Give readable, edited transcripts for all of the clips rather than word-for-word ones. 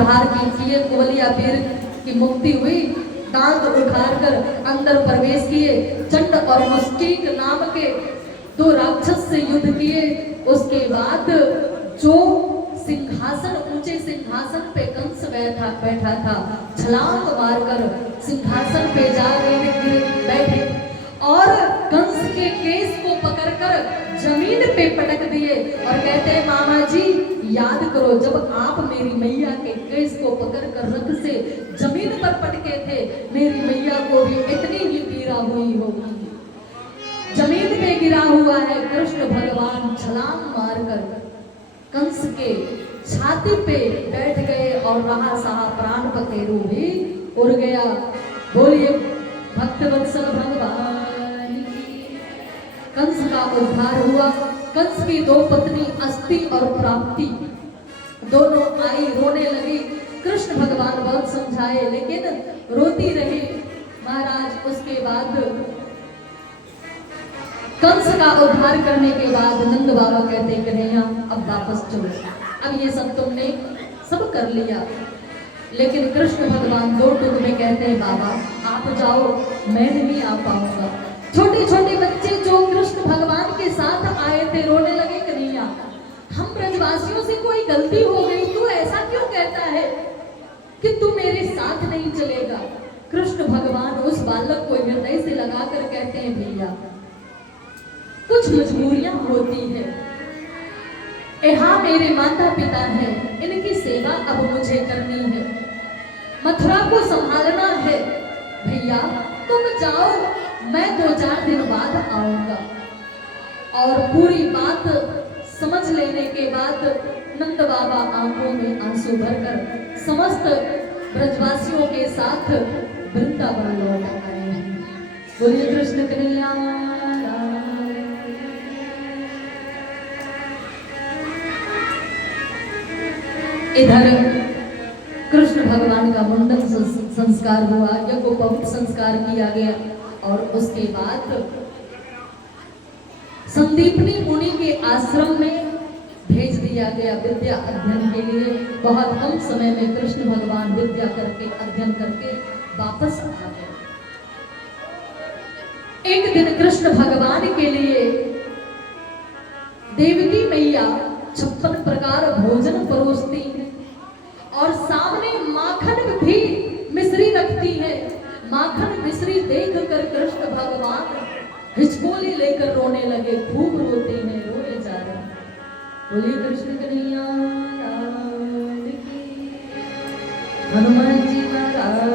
प्रहार किए, कुवलिया पीर की मुक्ति हुई, दांत उठाकर अंदर प्रवेश किए, चंड और मुष्टिक नाम के दो राक्षस से युद्ध किए। उसके बाद जो सिंहासन, ऊंचे सिंहासन पे कंस बैठा था, छलांग मारकर सिंहासन पे जा बैठे और कंस के केस को पकड़कर जमीन पे पटक दिए और कहते हैं मामा जी याद करो जब आप मेरी मैया के केस को पकड़कर रथ से जमीन पर पटके थे, मेरी मैया को भी इतनी ही पीड़ा हुई होगी। जमीन पे गिरा हुआ है कृष्ण भगवान, छलांग मारकर कंस के छाती पे बैठ गए और रहा सहा प्राण पखेरु भी उड़ गया। बोलिए भक्तवत्सल भगवान की। कंस का उद्धार हुआ। कंस की दो पत्नी अस्ति और प्राप्ति दोनों आई, रोने लगी। कृष्ण भगवान बहुत समझाए लेकिन रोती रही। महाराज उसके बाद कंस का उद्धार करने के बाद नंद बाबा कहते कन्हैया अब वापस चलो, अब ये सब तुमने सब कर लिया। लेकिन कृष्ण भगवान दो टुक में कहते हैं बाबा आप जाओ, मैं नहीं आ पाऊंगा। छोटे छोटे बच्चे जो कृष्ण भगवान के साथ आए थे रोने लगे कन्हैया हम ब्रजवासियों से कोई गलती हो गई, तू ऐसा क्यों कहता है कि तू मेरे साथ नहीं चलेगा। कृष्ण भगवान उस बालक को हृदय से लगाकर कहते हैं भैया कुछ मजबूरियां होती है, यहाँ मेरे माता पिता हैं, इनकी सेवा अब मुझे करनी है, मथुरा को संभालना है। भैया तुम जाओ, मैं 2-4 दिन बाद आऊंगा। और पूरी बात समझ लेने के बाद नंद बाबा आंखों में आंसू भरकर समस्त ब्रजवासियों के साथ वृंदावन लौट आए हैं। बोलिए कृष्ण कन्हैया। इधर कृष्ण भगवान का मुंडन संस्कार हुआ, यज्ञोपवीत संस्कार किया गया और उसके बाद संदीपनी मुनि के आश्रम में भेज दिया गया विद्या अध्ययन के लिए। बहुत कम समय में कृष्ण भगवान विद्या करके अध्ययन करके वापस आ गए। एक दिन कृष्ण भगवान के लिए देवकी मैया 56 प्रकार भोजन परोसती है और सामने माखन भी मिश्री रखती है। माखन मिश्री देखकर कृष्ण भगवान हिचकोली लेकर रोने लगे, खूब रोते हैं, रोए जा रहे हैं। बोलिए कृष्ण कन्हैया लाल की। हनुमान जी महाराज।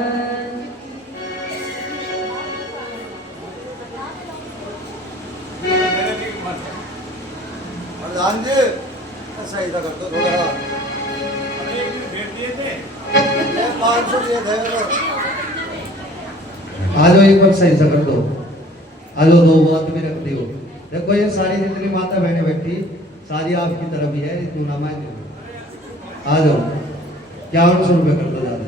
प्रधान जी सही कर दो थोड़ा, 500 दिए थे। आ जाओ एक बार सही से कर दो, आ जाओ 2 बात भी रख दियो। देखो ये सारी जितनी माता बहने बैठी सारी आपकी तरफ ही है, तू ना मान आ जाओ 5100 रुपये कर दो ज्यादा।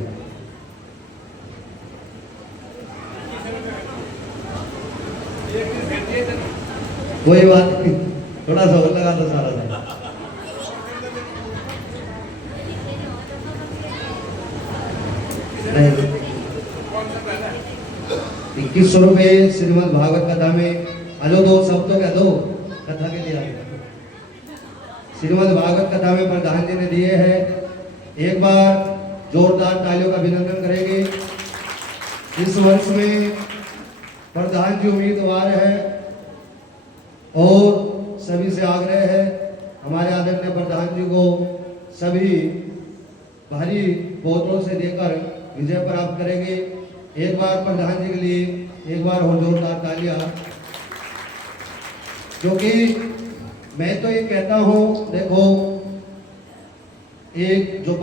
कोई बात नहीं, थोड़ा सा और लगा दो सारा सा। 2100 रुपये श्रीमद् भागवत कथा में। हेलो 2 शब्दों का 2 कथा के लिए श्रीमद् भागवत कथा में प्रधान जी ने दिए हैं। एक बार जोरदार तालियों का अभिनंदन करेंगे। इस वर्ष में प्रधान जी उम्मीदवार है और सभी से आग्रह है हमारे आदरणीय प्रधान जी को सभी भारी वोटों से देकर विजय प्राप्त करेंगे। एक बार प्रधान जी के लिए एक बार और जोरदार तालियां। क्योंकि मैं तो ये कहता हूं देखो एक जो